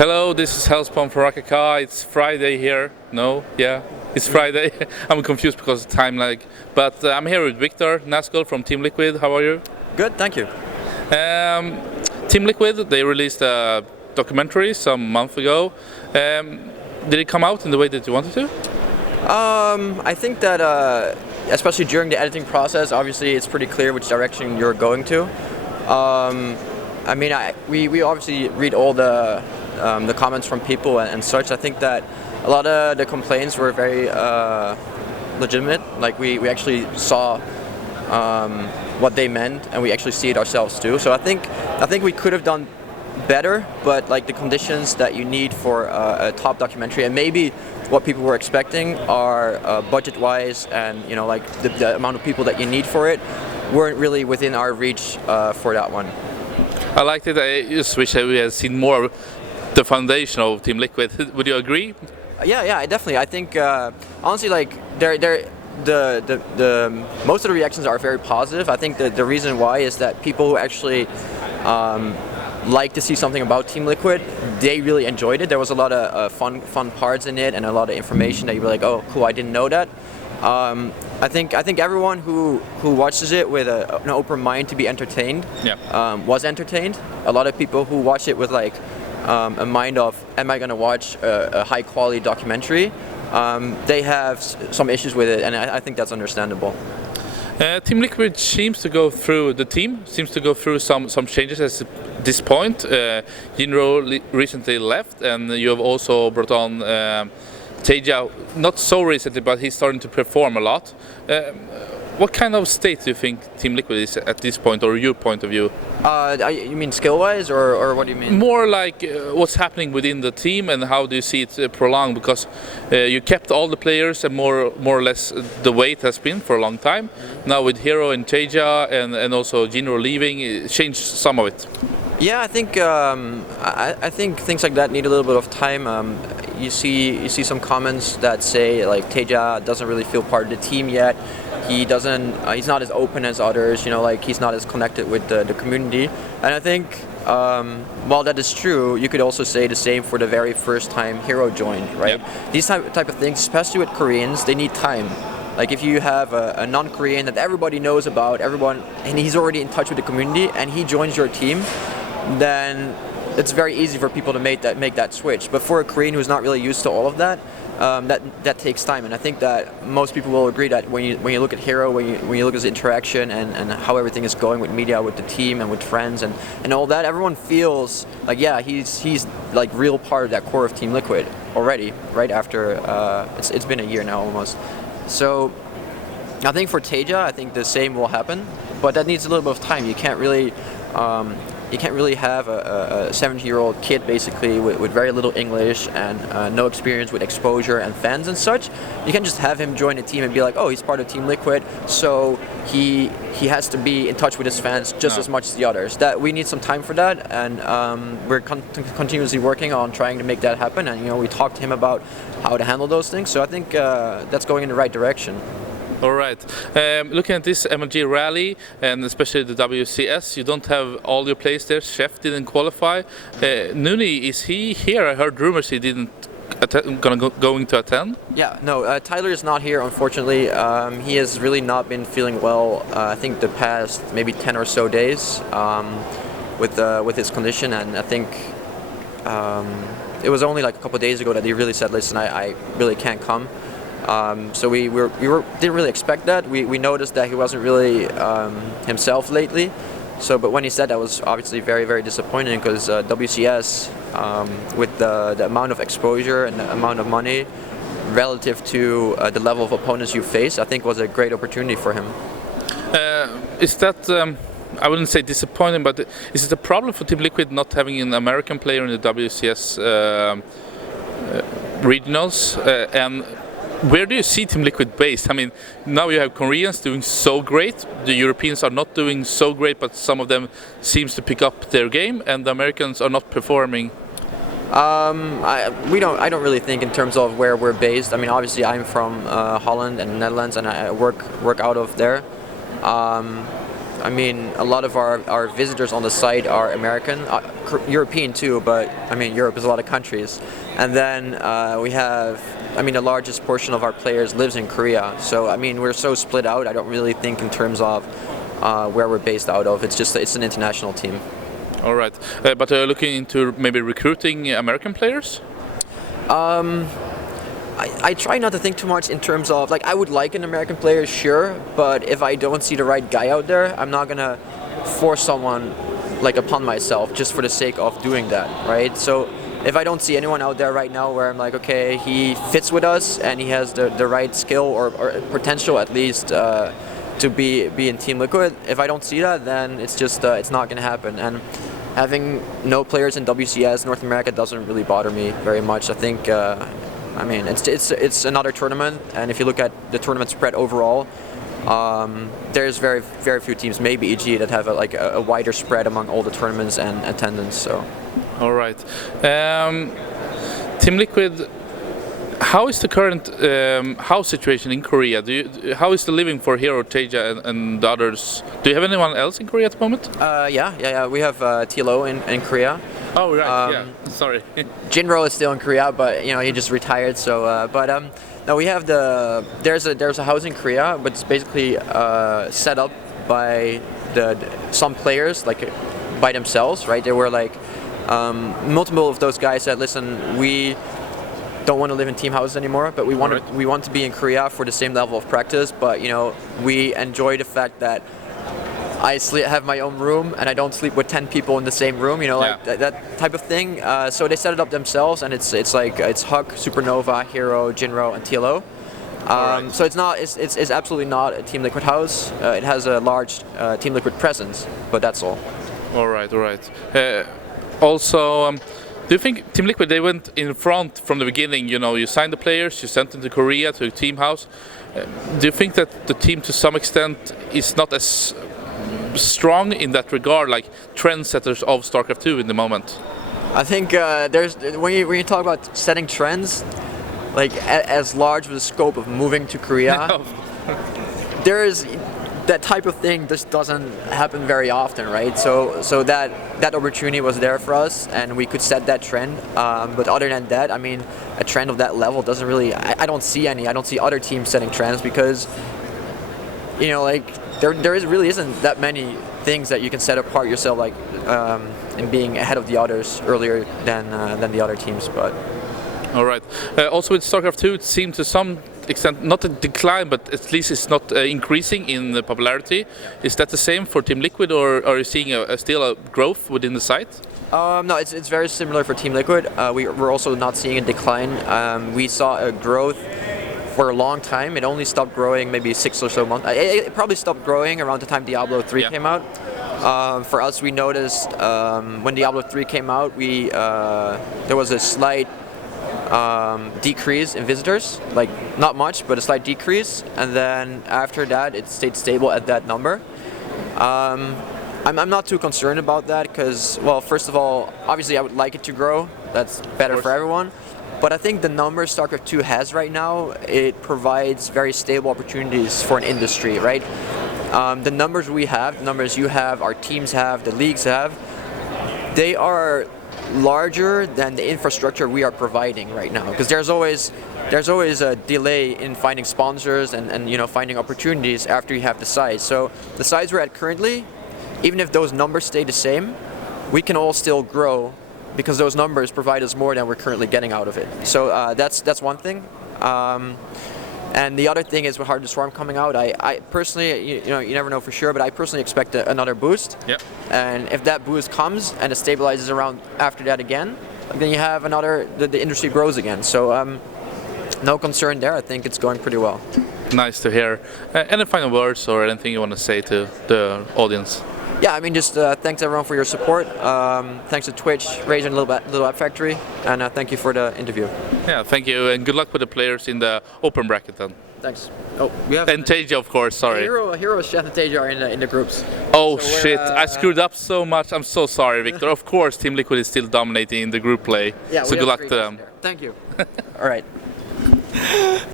Hello, this is Hellspawn for Rakaka. It's Friday here. No, yeah, it's Friday. I'm confused because of time lag. But I'm here with Victor Nazgul from Team Liquid. How are you? Good, thank you. Team Liquid, they released a documentary some month ago. Did it come out in the way that you wanted to? I think that especially during the editing process, obviously it's pretty clear which direction you're going to. We obviously read all the comments from people and such. I think that a lot of the complaints were very legitimate. Like we actually saw what they meant, and we actually see it ourselves too. So I think we could have done better, but like the conditions that you need for a top documentary, and maybe what people were expecting are budget-wise, and like the amount of people that you need for it, weren't really within our reach for that one. I liked it. I just wish that we had seen more of the foundation of Team Liquid. Would you agree? Yeah, definitely. I think honestly, like the most of the reactions are very positive. I think the reason why is that people who actually like to see something about Team Liquid, they really enjoyed it. There was a lot of fun parts in it, and a lot of information that you were like, oh, cool, I didn't know that. I think everyone who watches it with an open mind to be entertained, was entertained. A lot of people who watch it with like a mind of, am I going to watch a high quality documentary? They have some issues with it, and I think that's understandable. Team Liquid seems to go through some changes at this point. Jinro recently left, and you have also brought on Teja, not so recently, but he's starting to perform a lot. What kind of state do you think Team Liquid is at this point, or your point of view? You mean skill-wise, or what do you mean? More like what's happening within the team, and how do you see it prolonged? Because you kept all the players, and more or less the way it has been for a long time. Now with Hero and Teja, and also Jinro leaving, it changed some of it. Yeah, I think things like that need a little bit of time. You see some comments that say like Teja doesn't really feel part of the team yet. He's not as open as others. Like he's not as connected with the community. And I think while that is true, you could also say the same for the very first time Hero joined, right? Yeah. These type of things, especially with Koreans, they need time. Like if you have a non-Korean that everybody knows about, and he's already in touch with the community, and he joins your team, then it's very easy for people to make that switch. But for a Korean who's not really used to all of that, that takes time. And I think that most people will agree that when you look at Hero, when you look at his interaction and how everything is going with media, with the team, and with friends, and all that, everyone feels like, yeah, he's like real part of that core of Team Liquid already. Right after it's been a year now almost. So I think for Teja, I think the same will happen, but that needs a little bit of time. You can't really have a 17-year-old kid basically with very little English and no experience with exposure and fans and such. You can't just have him join a team and be like, oh, he's part of Team Liquid, so he has to be in touch with his fans just as much as the others. That we need some time for that, and we're continuously working on trying to make that happen. And we talked to him about how to handle those things. So I think that's going in the right direction. All right. Looking at this MLG Raleigh, and especially the WCS, you don't have all your players there. Chef didn't qualify. Nuni, is he here? I heard rumors he didn't going to attend. Yeah, no. Tyler is not here, unfortunately. He has really not been feeling well. I think the past maybe 10 or so days with his condition, and I think it was only like a couple of days ago that he really said, "Listen, I really can't come." So we didn't really expect that. We noticed that he wasn't really himself lately. But when he said that, was obviously very, very disappointing, because WCS, with the amount of exposure and the amount of money relative to the level of opponents you face, I think was a great opportunity for him. Is that, I wouldn't say disappointing, but is it a problem for Team Liquid not having an American player in the WCS regionals? And where do you see Team Liquid based? I mean, now you have Koreans doing so great, the Europeans are not doing so great, but some of them seems to pick up their game, and the Americans are not performing. I don't really think in terms of where we're based. I mean, obviously I'm from Holland and Netherlands, and I work out of there. I mean, a lot of our visitors on the site are American, European too, but I mean, Europe is a lot of countries. And then we have, I mean, the largest portion of our players lives in Korea. So, I mean, we're so split out, I don't really think in terms of where we're based out of. It's an international team. All right. But looking into maybe recruiting American players? I try not to think too much in terms of, like, I would like an American player, sure, but if I don't see the right guy out there, I'm not gonna force someone like upon myself just for the sake of doing that, right? So if I don't see anyone out there right now where I'm like, okay, he fits with us and he has the right skill or potential at least to be in Team Liquid, if I don't see that, then it's just it's not gonna happen. And having no players in WCS North America doesn't really bother me very much. I think. I mean, it's another tournament, and if you look at the tournament spread overall, there's very few teams, maybe EG, that have a wider spread among all the tournaments and attendance. So, all right, Team Liquid. How is the current house situation in Korea? How is the living for Hero, Teja, and the others? Do you have anyone else in Korea at the moment? Yeah. We have TLO in Korea. Oh right, yeah. Sorry. Jinro is still in Korea, but you know he just retired. So, no, we have there's a house in Korea, but it's basically set up by some players like by themselves, right? There were like multiple of those guys said, listen, we don't want to live in team houses anymore, but we want to be in Korea for the same level of practice. But you know, we enjoy the fact that I have my own room and I don't sleep with 10 people in the same room, you know, like that type of thing. So they set it up themselves, and it's Huck, Supernova, Hero, Jinro, and TLO. So it's absolutely not a Team Liquid house. It has a large Team Liquid presence, but that's all. All right. Also, do you think Team Liquid, they went in front from the beginning? You know, you signed the players, you sent them to Korea to a team house. Do you think that the team, to some extent, is not as strong in that regard, like trendsetters of StarCraft 2 in the moment? I think there's when you talk about setting trends, like as large with the scope of moving to Korea, there's that type of thing just doesn't happen very often, right? So that opportunity was there for us, and we could set that trend. But other than that, I mean, a trend of that level doesn't really. I don't see any. I don't see other teams setting trends because, you know, like. There really isn't that many things that you can set apart yourself, like in being ahead of the others earlier than the other teams. But all right. Also with StarCraft 2, it seemed to some extent not a decline, but at least it's not increasing in the popularity. Is that the same for Team Liquid, or are you seeing still a growth within the site? No, it's very similar for Team Liquid. We're also not seeing a decline. We saw a growth for a long time. It only stopped growing maybe 6 or so months. It probably stopped growing around the time Diablo 3 came out. For us, we noticed when Diablo 3 came out, there was a slight decrease in visitors, like not much, but a slight decrease. And then after that, it stayed stable at that number. I'm not too concerned about that because, well, first of all, obviously I would like it to grow. That's better for everyone. But I think the numbers StarCraft 2 has right now, it provides very stable opportunities for an industry, right? The numbers we have, the numbers you have, our teams have, the leagues have, they are larger than the infrastructure we are providing right now. Because there's always a delay in finding sponsors and you know, finding opportunities after you have the size. So the size we're at currently, even if those numbers stay the same, we can all still grow, because those numbers provide us more than we're currently getting out of it. So that's one thing. And the other thing is with Heart of the Swarm coming out, I personally, you know, you never know for sure, but I personally expect another boost. Yep. And if that boost comes and it stabilizes around after that again, then you have the industry grows again. So no concern there. I think it's going pretty well. Nice to hear. Any final words or anything you want to say to the audience? Yeah, I mean, just thanks everyone for your support. Thanks to Twitch, Razor, and Little App Factory, and thank you for the interview. Yeah, thank you, and good luck with the players in the open bracket then. Thanks. Oh, we have. And Teja, of course. Sorry. Hero, Chef, and Teja are in the groups. Oh so shit! I screwed up so much. I'm so sorry, Victor. Of course, Team Liquid is still dominating in the group play. Yeah. So good luck to them. Thank you. All right.